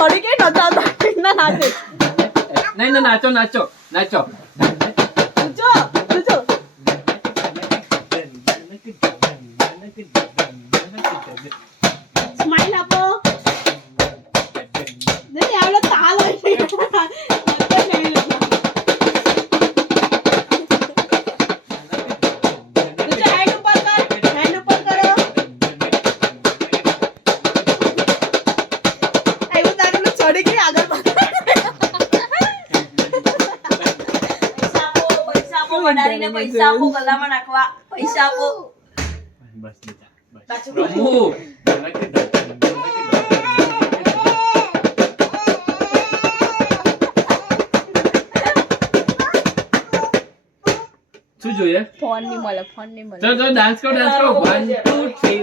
ધડકે ન જાતા ના નાચે નહીં ના નાચો નાચો નાચો જો જો સ્માઈલ આપો નહીં આવ પેલું ચડી ગઈ આગળ પૈસા આપો પૈસા આપો વડારીને પૈસા આપો ગલામાં નાખવા પૈસા આપો બસ બેટા બસ પાછું પ્રભુ શું જોઈએ ફોન ની મળે ફોન ની મળે ચલો ચલો ડાન્સ કરો ડાન્સ કરો વન ટુ થ્રી